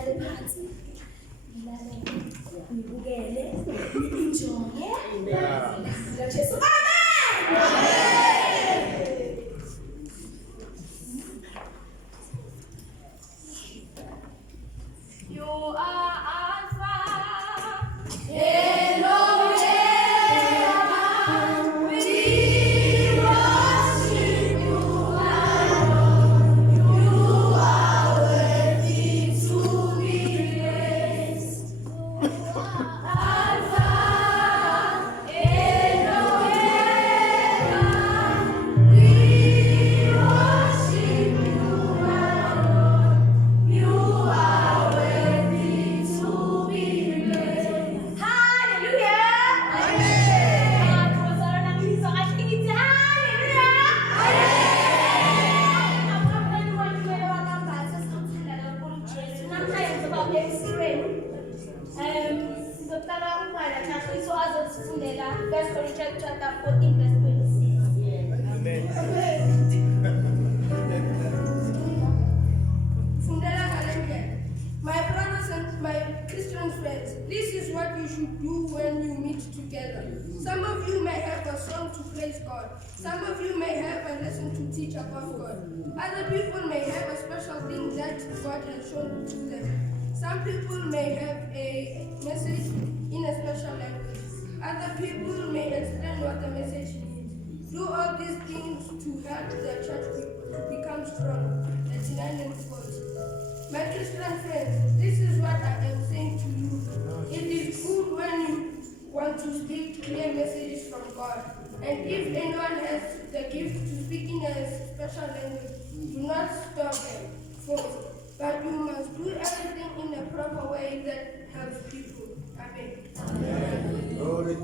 nihlale phansi ngibukele injongo Jesu. Amen. You are Alpha and Omega. We worship you, Lord. You are worthy to be praised. Alpha and Omega. We worship you, Lord. You are worthy to be praised. Hallelujah. Amen. Tumasaran ng Kristo at higit sa hallelujah. Amen. Ang kapaliwan niyo na mga kapasas ng sinalaw po ni Jesu na kayo sa pag-experience. Dr. Akupala, na Kristo azosifundela, 1 Corinthians chapter 14, verse 26. Amen. Fundela Hallelujah. My brothers and my Christian friends, this is what you should do when you meet together. Some of you may have a song to praise God. Some of you may have a lesson to teach about God. Other people may have a special thing that God has shown to them. Some people may have a message in a special language. Other people may explain what the message means. Do all these things to help the church to become strong and united in God. My Christian friends, this is what I am saying to you. It is good when you want to speak clear messages from God. And if anyone has the gift to speak in a special language, do not stop them first. But you must do everything in a proper way that helps people. Amen. Amen. Glory.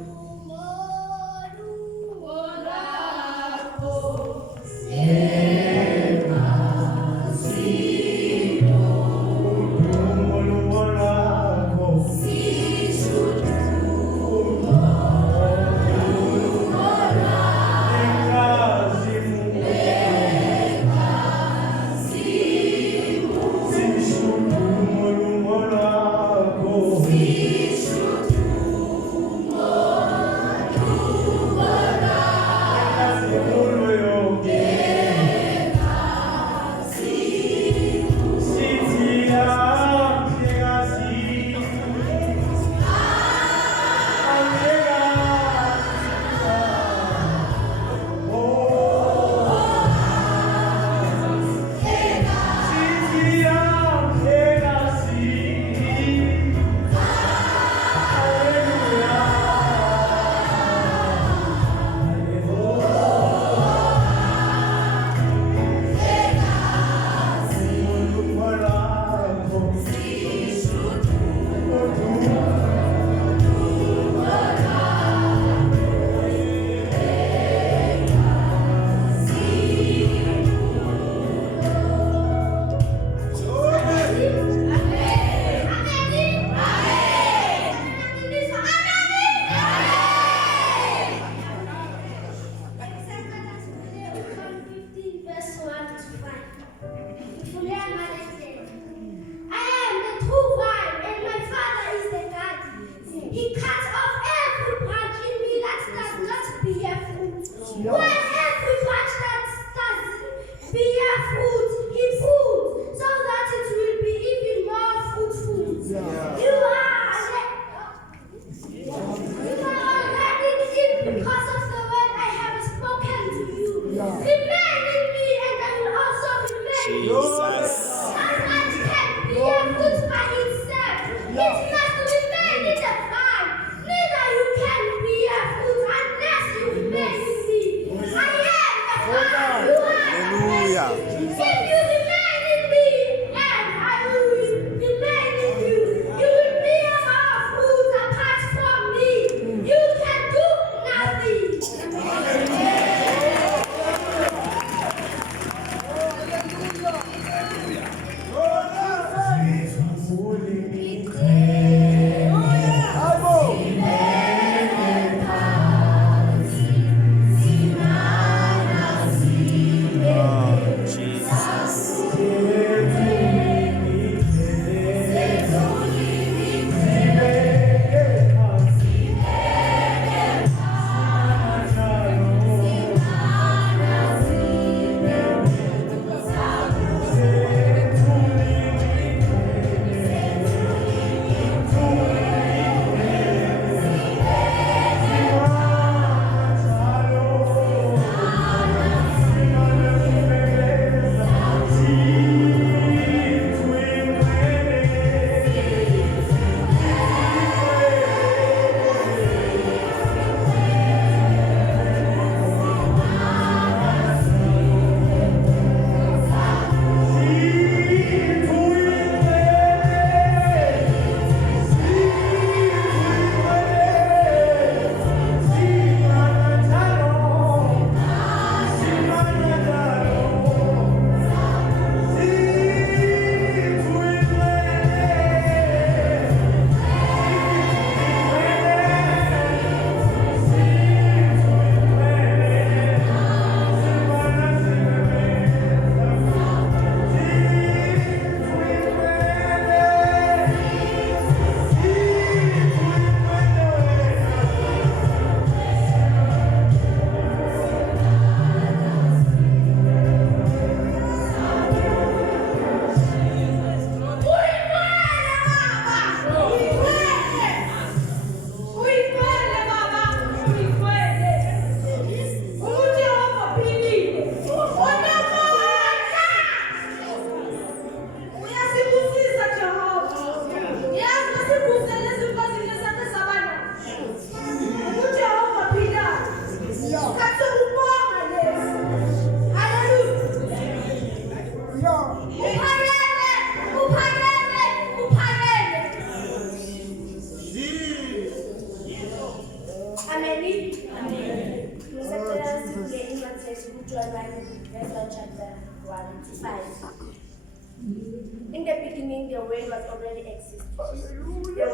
beginning, the Word was already existing. The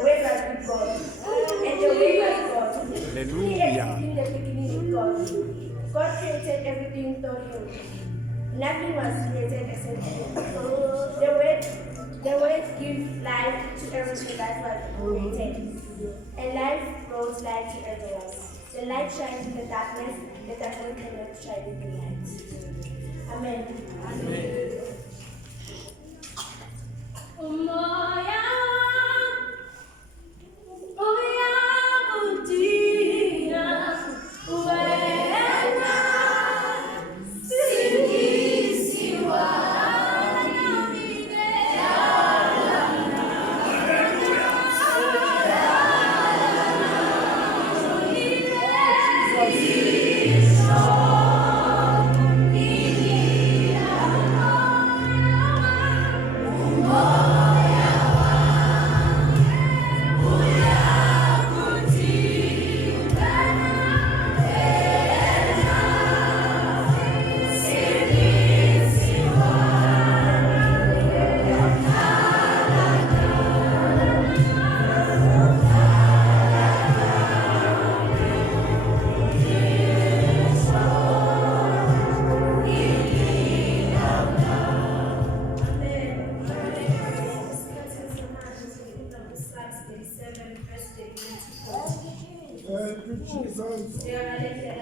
Word was with God. And the Word was God. Hallelujah. He existed in the beginning with God. God created everything through him. Nothing was created except him. The Word gives life to everything that was created. And life brought light to everyone. The light shines in the darkness cannot shine in the light. Amen. Amen.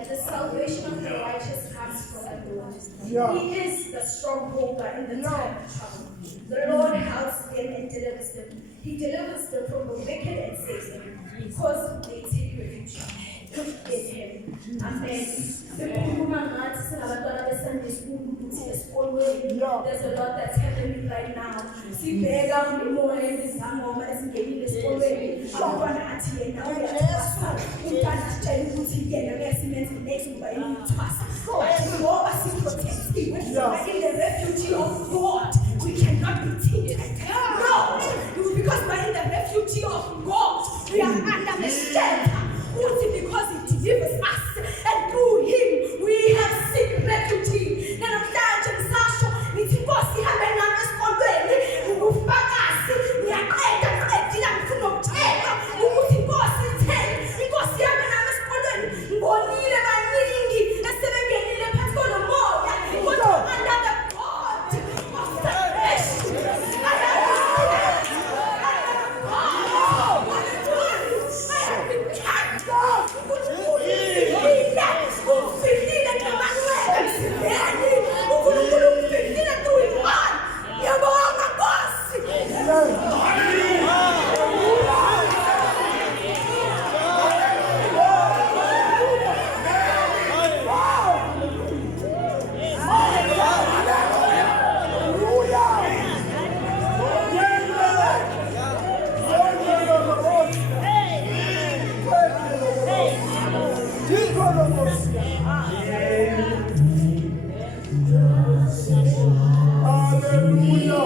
The salvation of the righteous comes from the Lord. He is the strongholder in the time of trouble. The Lord helps them and delivers them. He delivers them from the wicked and saves them, because they take refuge in him. Amen. There's a lot that's happening right now. In the refuge of God, we cannot be tainted. No, because we're in the refuge of God, we are under the shelter. Because He delivers us, and through Him we have seek refuge. Namhlanje ngisasho nithi Nkosi ihambe nami esikolweni ubufakazi ngiyaqeda ngicedile ngifuna ukutshela ukuthi Nkosi itheni Inkosi ihambe nami esikolweni ngibonile baningi esebengenile phansi komoya kodwa under the God of salvation. Hallelujah.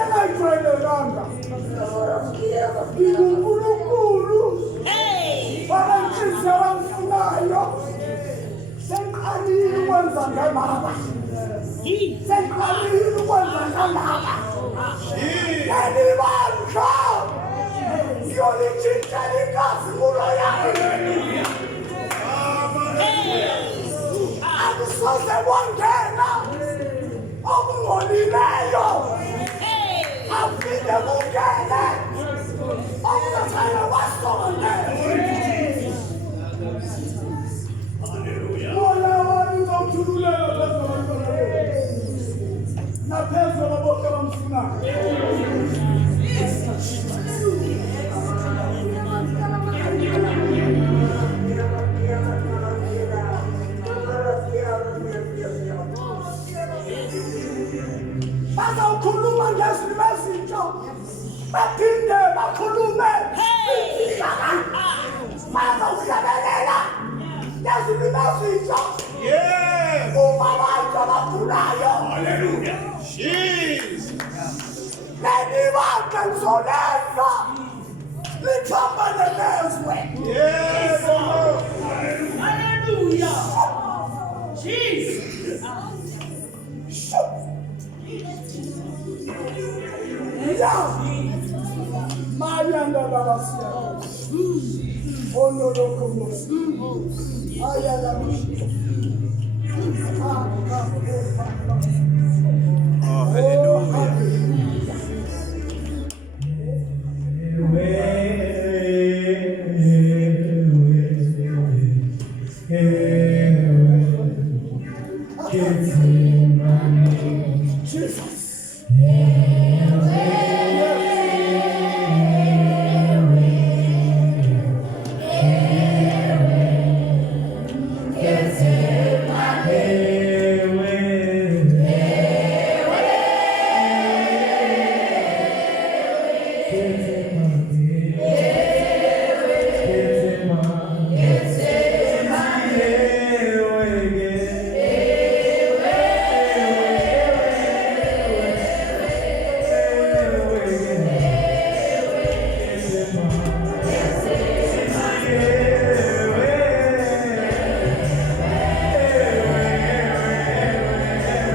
engayijwayelekanga. NguNkulunkulu wabenhliziyo abamfunayo. Sengiqalile ukwenza ngalaba. Sengiqalile ukwenza ngalaba. Leli bandla ngiyolitshintshela inkazimulo yami. Akusoze kwangena okungolileyo. Aphinde kungene okungathaya kwasondela. Moya wami uzomthululela phezu kwabantwana bethu. Naphezu kwabo bonke abamfunayo. Bazawukhuluma ngezilimi ezintsha. Baphinde bakhulume. Bazawuhlabelela ngezilimi ezintsha. Uma abantu abagulayo. Hallelujah. Jesus. Leli bandla lizolenza lithambane nezwe. Yes, Lord. Hallelujah. Jesus. Yeah. Mayanda babasia. Ono lokomos. Ayala.